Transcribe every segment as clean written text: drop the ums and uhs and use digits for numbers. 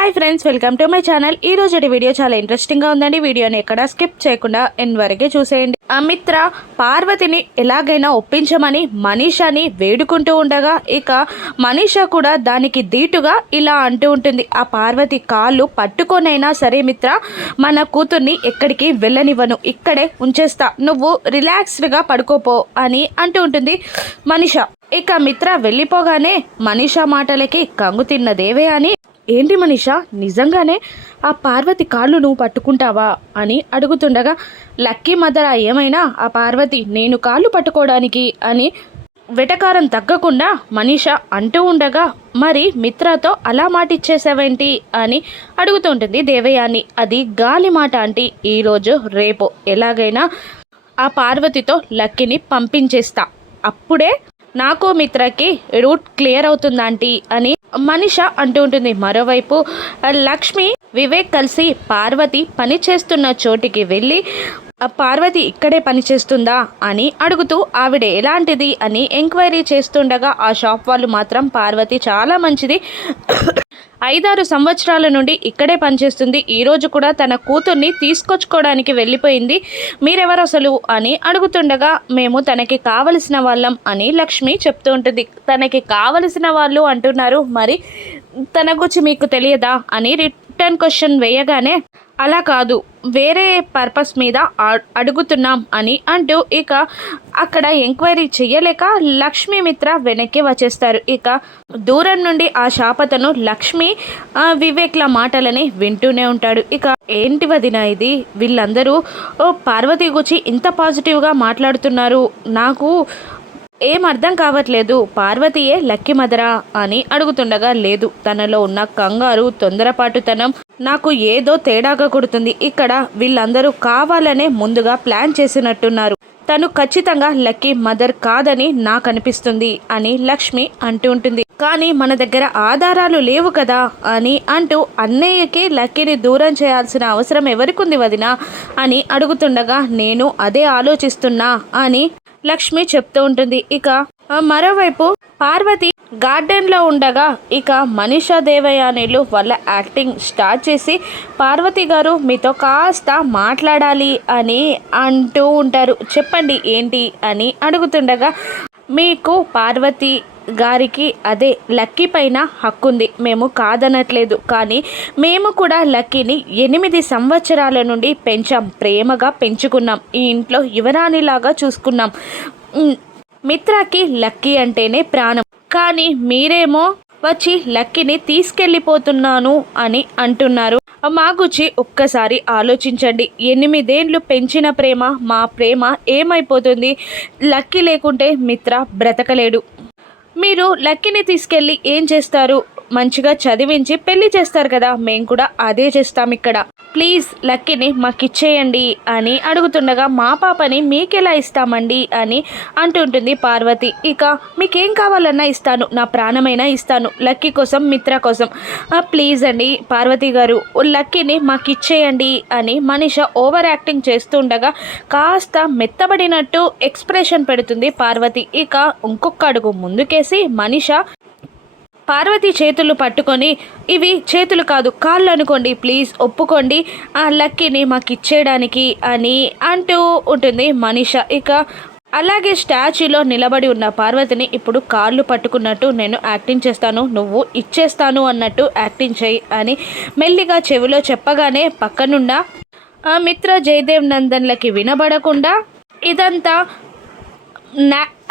Hi friends, welcome to my channel. ఈ రోజు video చాలా ఇంట్రెస్టింగ్ గా ఉందండి. వీడియోని ఎక్కడ స్కిప్ చేయకుండా ఎండ్ వరకే చూసేయండి. మిత్ర పార్వతిని ఎలాగైనా ఒప్పించమని మనీషాని వేడుకుంటూ ఉండగా ఇక మనీషా కూడా దానికి దీటుగా ఇలా అంటూ ఉంటుంది. ఆ పార్వతి కాళ్ళు పట్టుకొనైనా సరే మిత్ర, మన కూతుర్ని ఎక్కడికి వెళ్ళనివ్వను, ఇక్కడే ఉంచేస్తా, నువ్వు రిలాక్స్డ్గా పడుకోపో అని అంటూ ఉంటుంది మనీషా. ఇక మిత్ర వెళ్ళిపోగానే మనీషా మాటలకి కంగు తిన్న దేవే అని, ఏంటి మనీషా, నిజంగానే ఆ పార్వతి కాళ్ళు నువ్వు పట్టుకుంటావా అని అడుగుతుండగా, లక్కీ మదర ఏమైనా ఆ పార్వతి నేను కాళ్ళు పట్టుకోవడానికి అని వెటకారం తగ్గకుండా మనీషా అంటూ ఉండగా, మరి మిత్రతో అలా మాట ఇచ్చేసావేంటి అని అడుగుతుంటుంది దేవయాని. అది గాలి మాట ఆంటీ, ఈరోజు రేపు ఎలాగైనా ఆ పార్వతితో లక్కీని పంపించేస్తా, అప్పుడే నాకు మిత్రకి రూట్ క్లియర్ అవుతుంది ఆంటీ అని మనీషా అంటూ ఉంటుంది. మరోవైపు లక్ష్మి వివేక్ కలిసి పార్వతి పని చేస్తున్న చోటికి వెళ్ళి, పార్వతి ఇక్కడే పనిచేస్తుందా అని అడుగుతూ ఆవిడ ఎలాంటిది అని ఎంక్వైరీ చేస్తుండగా, ఆ షాప్ వాళ్ళు మాత్రం పార్వతి చాలా మంచిది, 5-6 సంవత్సరాల నుండి ఇక్కడే పనిచేస్తుంది, ఈరోజు కూడా తన కూతుర్ని తీసుకొచ్చుకోవడానికి వెళ్ళిపోయింది, మీరెవరు అసలు అని అడుగుతుండగా, మేము తనకి కావలసిన వాళ్ళం అని లక్ష్మి చెప్తూ ఉంటుంది. తనకి కావలసిన వాళ్ళు అంటున్నారు, మరి తన గురించి మీకు తెలియదా అని రిటర్న్ క్వశ్చన్ వేయగానే, అలా కాదు, వేరే పర్పస్ మీద అడుగుతున్నాం అని అంటూ ఇక అక్కడ ఎంక్వైరీ చెయ్యలేక లక్ష్మీ మిత్ర వెనక్కి వచ్చేస్తారు. ఇక దూరం నుండి ఆ శాపతను లక్ష్మి వివేక్ల మాటలని వింటూనే ఉంటాడు. ఇక ఏంటి వదినా ఇది, వీళ్ళందరూ పార్వతి గురించి ఇంత పాజిటివ్గా మాట్లాడుతున్నారు, నాకు ఏం అర్థం కావట్లేదు, పార్వతియే లక్కీ మదరా అని అడుగుతుండగా, లేదు, తనలో ఉన్న కంగారు తొందరపాటుతనం నాకు ఏదో తేడాగా కొడుతుంది, ఇక్కడ వీళ్ళందరూ కావాలనే ముందుగా ప్లాన్ చేసినట్టున్నారు, తను ఖచ్చితంగా లక్కీ మదర్ కాదని నాకు అనిపిస్తుంది అని లక్ష్మి అంటూ ఉంటుంది. కానీ మన దగ్గర ఆధారాలు లేవు కదా అని అంటూ అన్నయ్యకి లక్కీని దూరం చేయాల్సిన అవసరం ఎవరికుంది వదినా అని అడుగుతుండగా, నేను అదే ఆలోచిస్తున్నా అని లక్ష్మి చెప్తూ ఉంటుంది. ఇక మరోవైపు పార్వతి గార్డెన్లో ఉండగా ఇక మనీషా దేవయానిలు వాళ్ళ యాక్టింగ్ స్టార్ట్ చేసి, పార్వతి గారు మీతో కాస్త మాట్లాడాలి అని అంటూ ఉంటారు, చెప్పండి ఏంటి అని అడుగుతుండగా, మీకు పార్వతి గారికి అదే లక్కీ పైన హక్కుంది, మేము కాదనట్లేదు, కానీ మేము కూడా లక్కీని 8 సంవత్సరాల నుండి పెంచాం, ప్రేమగా పెంచుకున్నాం, ఈ ఇంట్లో యువరాణిలాగా చూసుకున్నాం, మిత్రకి లక్కీ అంటేనే ప్రాణం, కానీ మీరేమో వచ్చి లక్కీని తీసుకెళ్ళిపోతున్నాను అని అంటున్నారు, మా గురించి ఒక్కసారి ఆలోచించండి, 8 ఏళ్ళు పెంచిన ప్రేమ, మా ప్రేమ ఏమైపోతుంది, లక్కీ లేకుంటే మిత్ర బ్రతకలేడు, మీరు లక్కీని తీసుకెళ్ళి ఏం చేస్తారు, మంచిగా చదివించి పెళ్లి చేస్తారు కదా, మేము కూడా అదే చేస్తాం, ఇక్కడ ప్లీజ్ లక్కీని మాకిచ్చేయండి అని అడుగుతుండగా, మా పాపని మీకెలా ఇస్తామండి అని అంటుంటుంది పార్వతి. ఇక మీకేం కావాలన్నా ఇస్తాను, నా ప్రాణమైనా ఇస్తాను, లక్కీ కోసం, మిత్ర కోసం, ప్లీజ్ అండి పార్వతి గారు, లక్కీని మాకిచ్చేయండి అని మనీషా ఓవర్ యాక్టింగ్ చేస్తుండగా కాస్త మెత్తబడినట్టు ఎక్స్ప్రెషన్ పెడుతుంది పార్వతి. ఇక ఇంకొక అడుగు ముందుకేసి మనీషా పార్వతి చేతులు పట్టుకొని, ఇవి చేతులు కాదు కాళ్ళు అనుకోండి, ప్లీజ్ ఒప్పుకోండి ఆ లక్కీని మాకు ఇచ్చేయడానికి అని అంటూ ఉంటుంది మనీషా. ఇక అలాగే స్టాచ్యూలో నిలబడి ఉన్న పార్వతిని ఇప్పుడు కాళ్ళు పట్టుకున్నట్టు నేను యాక్టింగ్ చేస్తాను, నువ్వు ఇచ్చేస్తాను అన్నట్టు యాక్టింగ్ చేయి అని మెల్లిగా చెవిలో చెప్పగానే పక్కనున్న మిత్ర జయదేవ్ నందన్లకి వినబడకుండా ఇదంతా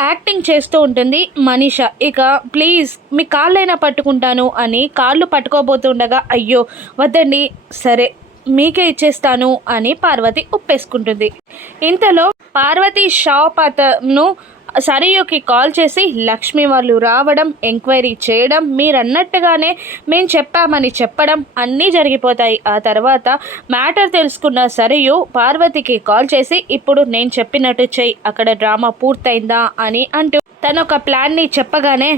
యాక్టింగ్ చేస్తూ ఉంటుంది మనీషా. ఇక ప్లీజ్ మీ కాళ్ళైనా పట్టుకుంటాను అని కాళ్ళు పట్టుకోబోతుండగా, అయ్యో వద్దండి, సరే మీకే ఇచ్చేస్తాను అని పార్వతి ఒప్పేసుకుంటుంది. ఇంతలో పార్వతి షాప్ అతను సరియుకి కాల్ చేసి లక్ష్మి వాళ్ళు రావడం, ఎంక్వైరీ చేయడం, మీరన్నట్టుగానే మేము చెప్పామని చెప్పడం అన్నీ జరిగిపోతాయి. ఆ తర్వాత మ్యాటర్ తెలుసుకున్న సరియు పార్వతికి కాల్ చేసి, ఇప్పుడు నేను చెప్పినట్టు చెయ్యి, అక్కడ డ్రామా పూర్తయిందా అని అంటూ తను ఒక ప్లాన్ని చెప్పగానే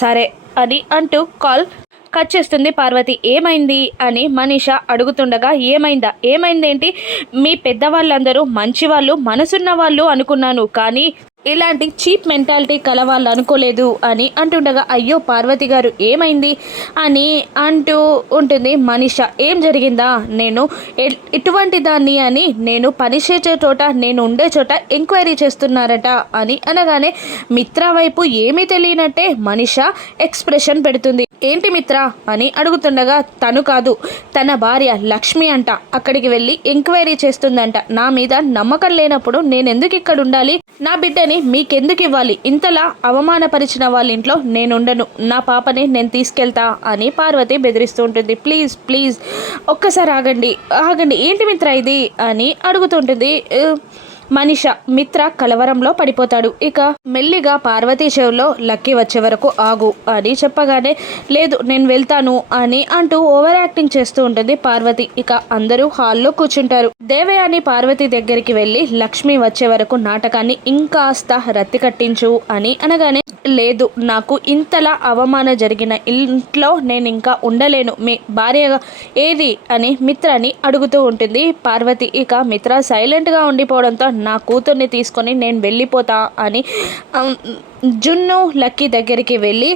సరే అని అంటూ కాల్ కట్ చేస్తుంది పార్వతి. ఏమైంది అని మనీషా అడుగుతుండగా, ఏమైందేంటి, మీ పెద్దవాళ్ళందరూ మంచివాళ్ళు, మనసున్న వాళ్ళు అనుకున్నాను, కానీ ఇలాంటి చీప్ మెంటాలిటీ కలవాళ్ళు అనుకోలేదు అని అంటుండగా, అయ్యో పార్వతి గారు ఏమైంది అని అంటూ ఉంటుంది మనీష. ఏం జరిగిందా, నేను ఇటువంటి దాన్ని అని నేను పని చేసే చోట, నేను ఉండే చోట ఎంక్వైరీ చేస్తున్నారట అని అనగానే మిత్ర వైపు ఏమీ తెలియనట్టే మనీష ఎక్స్ప్రెషన్ పెడుతుంది. ఏంటి మిత్ర అని అడుగుతుండగా, తను కాదు తన భార్య లక్ష్మి అంట అక్కడికి వెళ్ళి ఎంక్వైరీ చేస్తుందంట. నా మీద నమ్మకం లేనప్పుడు నేనెందుకు ఇక్కడ ఉండాలి, నా బిడ్డని మీకెందుకు ఇవ్వాలి, ఇంతలా అవమానపరిచిన వాళ్ళ ఇంట్లో నేనుండను, నా పాపని నేను తీసుకెళ్తా అని పార్వతి బెదిరిస్తూ ఉంటుంది. ప్లీజ్ ప్లీజ్ ఒక్కసారి ఆగండి ఆగండి, ఏంటి మిత్ర ఇది అని అడుగుతుంటుంది మనీష. మిత్ర కలవరంలో పడిపోతాడు. ఇక మెల్లిగా పార్వతీ చెవులో లక్కీ వచ్చే వరకు ఆగు అని చెప్పగానే, లేదు నేను వెళ్తాను అని అంటూ ఓవర్ యాక్టింగ్ చేస్తూ ఉంటుంది పార్వతి. ఇక అందరూ హాల్లో కూర్చుంటారు. దేవయాని పార్వతి దగ్గరికి వెళ్ళి లక్ష్మి వచ్చే వరకు నాటకాన్ని ఇంకాస్త రత్తి కట్టించు అని అనగానే, లేదు నాకు ఇంతలా అవమానం జరిగిన ఇంట్లో నేను ఇంకా ఉండలేను, మీ భార్యగా ఏది అని మిత్రని అడుగుతూ ఉంటుంది పార్వతి. ఇక మిత్ర సైలెంట్గా ఉండిపోవడంతో, నా కూతుర్ని తీసుకొని నేను వెళ్ళిపోతా అని జున్ను లక్కీ దగ్గరికి వెళ్ళి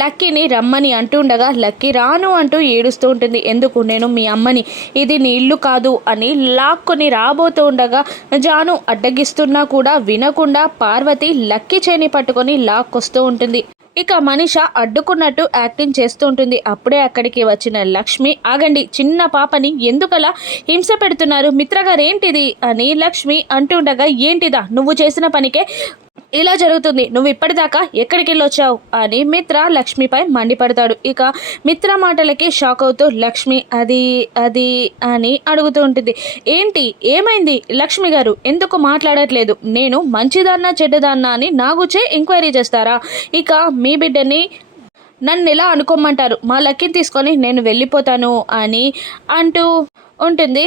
లక్కీని రమ్మని అంటుండగా, లక్కీ రాను అంటూ ఏడుస్తూ ఉంటుంది. ఎందుకు, నేను మీ అమ్మని, ఇది నీ ఇల్లు కాదు అని లాక్కొని రాబోతూ ఉండగా జాను అడ్డగిస్తున్నా కూడా వినకుండా పార్వతి లక్కీ చేని పట్టుకొని లాక్కొస్తూ ఉంటుంది. ఇక మనీష అడ్డుకున్నట్టు యాక్టింగ్ చేస్తూ ఉంటుంది. అప్పుడే అక్కడికి వచ్చిన లక్ష్మి, ఆగండి, చిన్న పాపని ఎందుకలా హింస పెడుతున్నారు, మిత్రగారు ఏంటిది అని లక్ష్మి అంటుండగా, ఏంటిదా నువ్వు చేసిన పనికే ఇలా జరుగుతుంది, నువ్వు ఇప్పటిదాకా ఎక్కడికి వెళ్ళొచ్చావు అని మిత్ర లక్ష్మిపై మండిపడతాడు. ఇక మిత్ర మాటలకి షాక్ అవుతూ లక్ష్మి అది అది అని అడుగుతూ ఉంటుంది. ఏంటి, ఏమైంది లక్ష్మి గారు, ఎందుకు మాట్లాడట్లేదు, నేను మంచిదాన్నా చెడ్డదాన్నా అని నా గుచ్చే ఎంక్వైరీ చేస్తారా, ఇక మీ బిడ్డని నన్ను ఎలా అనుకోమంటారు, మా లక్కీని తీసుకొని నేను వెళ్ళిపోతాను అని అంటూ ఉంటుంది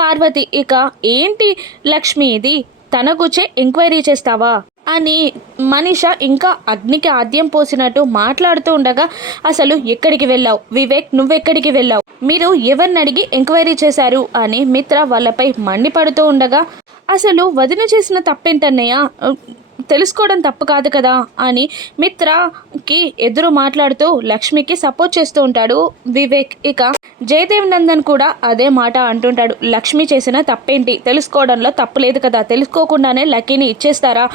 పార్వతి. ఇక ఏంటి లక్ష్మి ఇది, తన గుచ్చే ఎంక్వైరీ చేస్తావా అని మనీష ఇంకా అగ్నికి ఆద్యం పోసినట్టు మాట్లాడుతూ ఉండగా, అసలు ఎక్కడికి వెళ్ళావు వివేక్, నువ్వెక్కడికి వెళ్ళావు, మీరు ఎవరిని అడిగి ఎంక్వైరీ చేశారు అని మిత్ర వాళ్ళపై మండిపడుతూ ఉండగా, అసలు వదిన చేసిన తప్పేంటన్నయ్య, తెలుసుకోవడం తప్పు కాదు కదా అని మిత్రకి ఎదురు మాట్లాడుతూ లక్ష్మికి సపోర్ట్ చేస్తూ ఉంటాడు వివేక్. ఇక జయదేవ్ నందన్ కూడా అదే మాట అంటుంటాడు. లక్ష్మి చేసిన తప్పేంటి, తెలుసుకోవడంలో తప్పు లేదు కదా, తెలుసుకోకుండానే లక్కీని ఇచ్చేస్తారా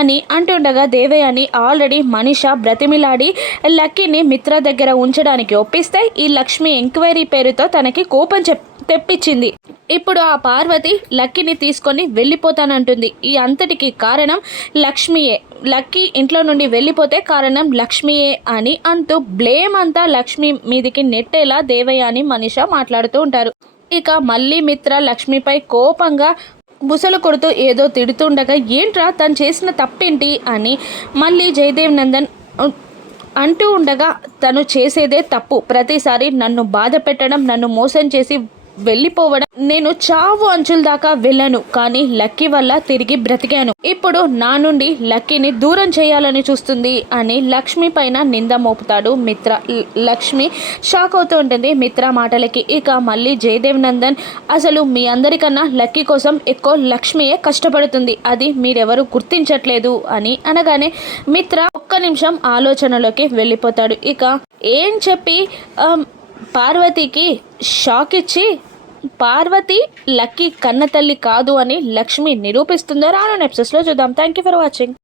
అని అంటుండగా, దేవయాని ఆల్రెడీ మనీష బ్రతిమిలాడి లక్కీని మిత్ర దగ్గర ఉంచడానికి ఒప్పిస్తే ఈ లక్ష్మి ఎంక్వైరీ పేరుతో తనకి కోపం తెప్పించింది. ఇప్పుడు ఆ పార్వతి లక్కీని తీసుకొని వెళ్ళిపోతానంటుంది. ఈ అంతటికి కారణం లక్ష్మియే, లక్కీ ఇంట్లో నుండి వెళ్ళిపోతే కారణం లక్ష్మియే అని అంటూ బ్లేమ్ అంతా లక్ష్మి మీదికి నెట్టేలా దేవయాని మనీష మాట్లాడుతూ ఉంటారు. ఇక మళ్ళీ మిత్ర లక్ష్మిపై కోపంగా బుసలు కొడుతూ ఏదో తిడుతుండగా, ఏంట్రా తను చేసిన తప్పేంటి అని మళ్ళీ జయదేవ్ నందన్ అంటూ ఉండగా, తను చేసేదే తప్పు, ప్రతిసారి నన్ను బాధ పెట్టడం, నన్ను మోసం చేసి వెళ్ళిపోవడం, నేను చావు అంచుల దాకా వెళ్ళను, కానీ లక్కీ వల్ల తిరిగి బ్రతికాను, ఇప్పుడు నా నుండి లక్కీని దూరం చేయాలని చూస్తుంది అని లక్ష్మి పైన నింద మోపుతాడు మిత్ర. లక్ష్మి షాక్ అవుతూ ఉంటుంది మిత్ర మాటలకి. ఇక మళ్ళీ జయదేవ్ నందన్, అసలు మీ అందరికన్నా లక్కీ కోసం ఎక్కువ లక్ష్మియే కష్టపడుతుంది, అది మీరెవరు గుర్తించట్లేదు అని అనగానే మిత్ర ఒక్క నిమిషం ఆలోచనలోకి వెళ్ళిపోతాడు. ఇక ఏం చెప్పి పార్వతికి షాక్ ఇచ్చి పార్వతి లక్కీ కన్న తల్లి కాదు అని లక్ష్మి నిరూపిస్తుందో రాను ఎపిసోడ్స్లో చూద్దాం. Thank you for watching.